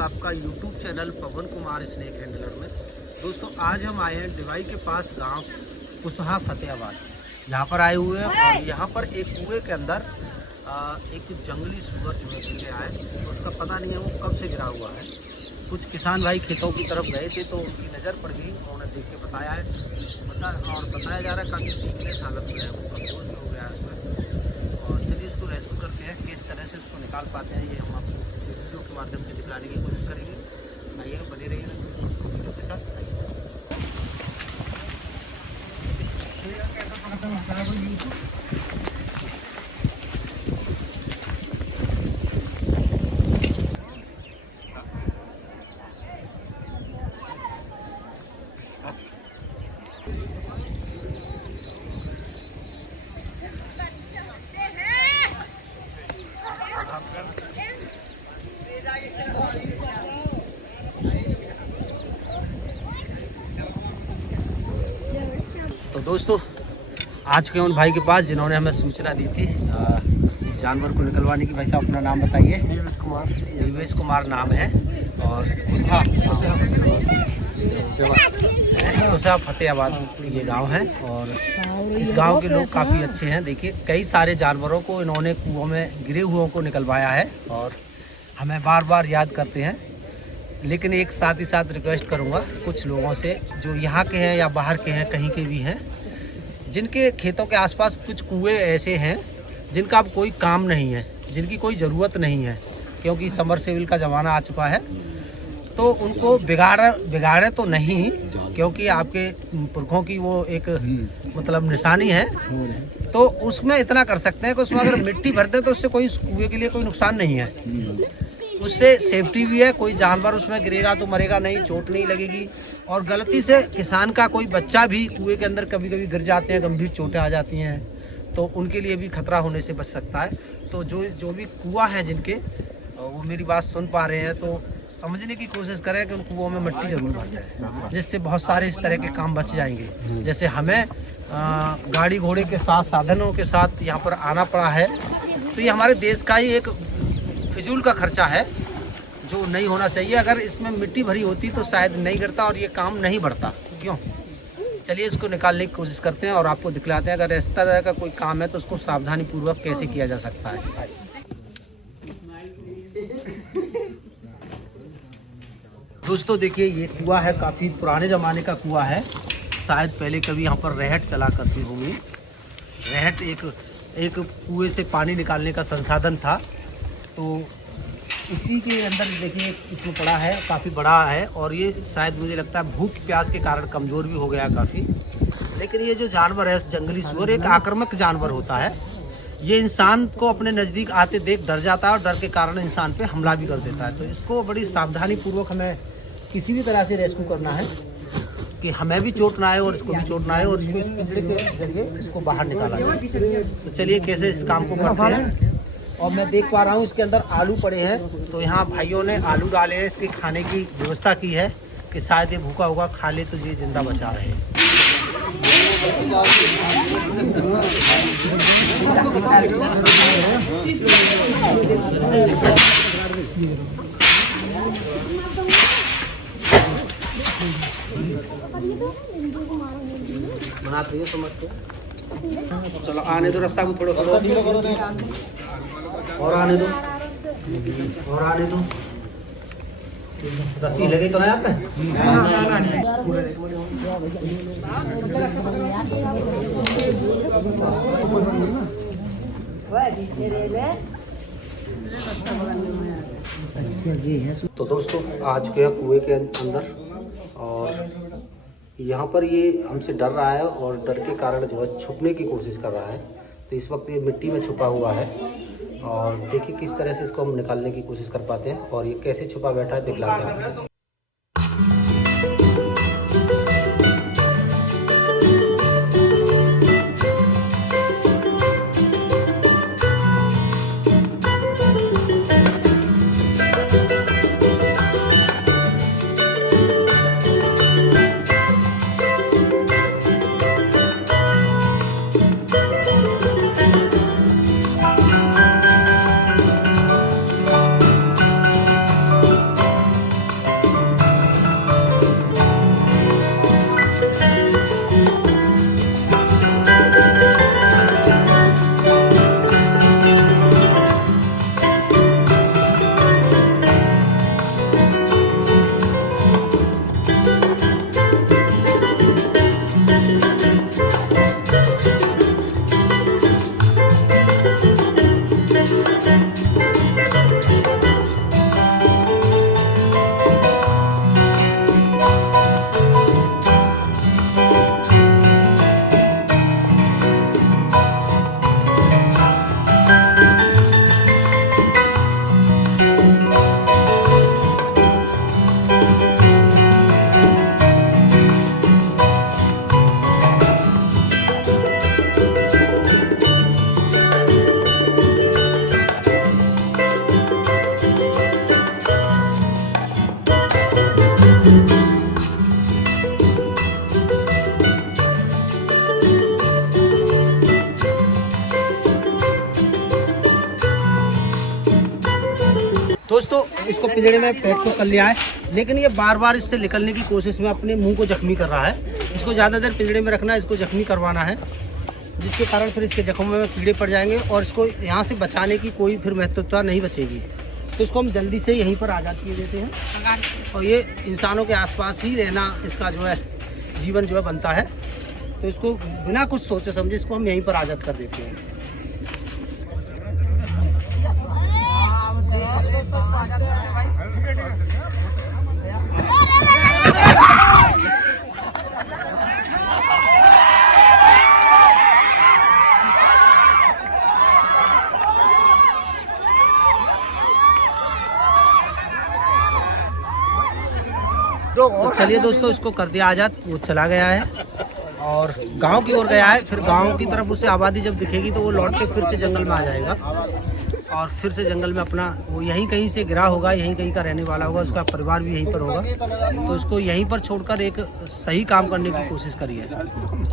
स्वागत आपका YouTube channel पवन Kumar snake handler में। दोस्तों आज हम आए हैं डिवाई के पास गांव कुसहा फतेहाबाद, यहाँ पर आए हुए हैं और यहाँ पर एक कुएं के अंदर एक जंगली सूअर जो है गिर गया है। तो उसका पता नहीं है वो कब से गिरा हुआ है। कुछ किसान भाई खेतों की तरफ गए थे तो उनकी नज़र पड़ गई, उन्होंने देख के बताया है और बताया जा रहा है काफ़ी वीकनेस हालत में है, वो कमजोर भी हो गया है उसमें। और चलिए इसको रेस्क्यू करते हैं, किस तरह से उसको निकाल पाते हैं ये हम आपको वीडियो के माध्यम से दिखलाने की कोशिश करेंगे। आइएगा, बने रहिएगा दोस्तों वीडियो के साथ। तो दोस्तों आज के उन भाई के पास जिन्होंने हमें सूचना दी थी इस जानवर को निकलवाने की। भाई साहब अपना नाम बताइए। निवेश कुमार नाम है और कुसहा फतेहाबाद ये गांव है। और इस गांव के लोग काफ़ी अच्छे हैं। देखिए कई सारे जानवरों को इन्होंने कुओं में गिरे हुओं को निकलवाया है और हमें बार बार याद करते हैं। लेकिन एक साथ ही साथ रिक्वेस्ट करूंगा कुछ लोगों से जो यहाँ के हैं या बाहर के हैं, कहीं के भी हैं, जिनके खेतों के आसपास कुछ कुएं ऐसे हैं जिनका अब कोई काम नहीं है, जिनकी कोई ज़रूरत नहीं है, क्योंकि समरसेबल का ज़माना आ चुका है। तो उनको बिगाड़े तो नहीं, क्योंकि आपके पुरखों की वो एक मतलब निशानी है। तो उसमें इतना कर सकते हैं कि उसमें अगर मिट्टी भर दें तो उससे कोई कुएं के लिए कोई नुकसान नहीं है, उससे सेफ्टी भी है। कोई जानवर उसमें गिरेगा तो मरेगा नहीं, चोट नहीं लगेगी। और गलती से किसान का कोई बच्चा भी कुएं के अंदर कभी कभी गिर जाते हैं, गंभीर चोटें आ जाती हैं, तो उनके लिए भी खतरा होने से बच सकता है। तो जो भी कुआं हैं जिनके, वो मेरी बात सुन पा रहे हैं तो समझने की कोशिश करें कि उन कुओं में मिट्टी जरूर भर जाए, जिससे बहुत सारे इस तरह के काम बच जाएंगे। जैसे हमें गाड़ी घोड़े के साथ, साधनों के साथ यहाँ पर आना पड़ा है, तो ये हमारे देश का ही एक फिजूल का खर्चा है जो नहीं होना चाहिए। अगर इसमें मिट्टी भरी होती तो शायद नहीं गिरता और ये काम नहीं बढ़ता। क्यों? चलिए इसको निकालने की कोशिश करते हैं और आपको दिखलाते हैं अगर इस तरह का कोई काम है तो उसको सावधानी पूर्वक कैसे किया जा सकता है। दोस्तों देखिए ये कुआं है, काफ़ी पुराने ज़माने का कुआं है। शायद पहले कभी यहाँ पर रहट चला करती होंगी। रहट एक कुएं से पानी निकालने का संसाधन था। तो इसी के अंदर देखिए इसमें पड़ा है, काफ़ी बड़ा है और ये शायद मुझे लगता है भूख प्यास के कारण कमज़ोर भी हो गया काफ़ी। लेकिन ये जो जानवर है जंगली सूअर एक आक्रामक जानवर होता है। ये इंसान को अपने नज़दीक आते देख डर जाता है और डर के कारण इंसान पे हमला भी कर देता है। तो इसको बड़ी सावधानी पूर्वक हमें किसी भी तरह से रेस्क्यू करना है कि हमें भी चोट ना आए और इसको भी चोट ना आए और इसको इस पिंजरे के जरिए इसको बाहर निकाला जाए। तो चलिए कैसे इस काम को करते हैं। और मैं देख पा रहा हूँ इसके अंदर आलू पड़े हैं, तो यहाँ भाइयों ने आलू डाले हैं, इसके खाने की व्यवस्था की है कि शायद ये भूखा होगा, खा ले तो ये जिंदा बचा रहे। बनाते हैं समझ के। चलो आने दो, रस्सा को थोड़ा और आने दो और आने दो। रस्सी लगी तो नहीं आप पे? तो दोस्तों आज के कुएं के अंदर और यहाँ पर ये हमसे डर रहा है और डर के कारण जो है छुपने की कोशिश कर रहा है। तो इस वक्त ये मिट्टी में छुपा हुआ है और देखिए किस तरह से इसको हम निकालने की कोशिश कर पाते हैं और ये कैसे छुपा बैठा है दिखलाते हैं। दोस्तों इसको पिंजरे में पैक तो कर लिया है, लेकिन ये बार बार इससे निकलने की कोशिश में अपने मुंह को जख्मी कर रहा है। इसको ज़्यादा देर पिंजरे में रखना है, इसको जख्मी करवाना है, जिसके कारण फिर इसके जख्मों में कीड़े पड़ जाएंगे और इसको यहाँ से बचाने की कोई फिर महत्वता नहीं बचेगी। तो इसको हम जल्दी से यहीं पर आज़ाद किए देते हैं और ये इंसानों के आसपास ही रहना इसका जो है जीवन जो है बनता है। तो इसको बिना कुछ सोचे समझे इसको हम यहीं पर आज़ाद कर देते हैं। तो चलिए दोस्तों इसको कर दिया आज़ाद। वो चला गया है और गांव की ओर गया है। फिर गांव की तरफ उसे आबादी जब दिखेगी तो वो लौट के फिर से जंगल में आ जाएगा और फिर से जंगल में अपना वो यहीं कहीं से गिरा होगा, यहीं कहीं का रहने वाला होगा, उसका परिवार भी यहीं पर होगा। तो इसको यहीं पर छोड़कर एक सही काम करने की कोशिश करिए।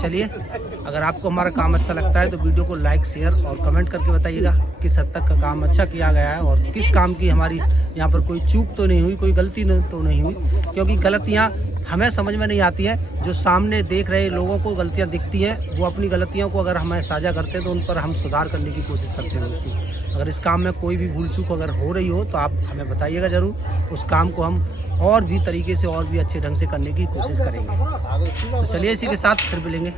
चलिए, अगर आपको हमारा काम अच्छा लगता है तो वीडियो को लाइक, शेयर और कमेंट करके बताइएगा किस हद तक का काम अच्छा किया गया है और किस काम की हमारी यहाँ पर कोई चूक तो नहीं हुई, कोई गलती तो नहीं हुई। क्योंकि गलतियाँ हमें समझ में नहीं आती है, जो सामने देख रहे लोगों को गलतियाँ दिखती हैं, वो अपनी गलतियों को अगर हमें साझा करते हैं तो उन पर हम सुधार करने की कोशिश करते हैं दोस्तों। अगर इस काम में कोई भी भूल चूक अगर हो रही हो तो आप हमें बताइएगा ज़रूर। उस काम को हम और भी तरीके से और भी अच्छे ढंग से करने की कोशिश करेंगे। तो चलिए इसी के साथ फिर मिलेंगे।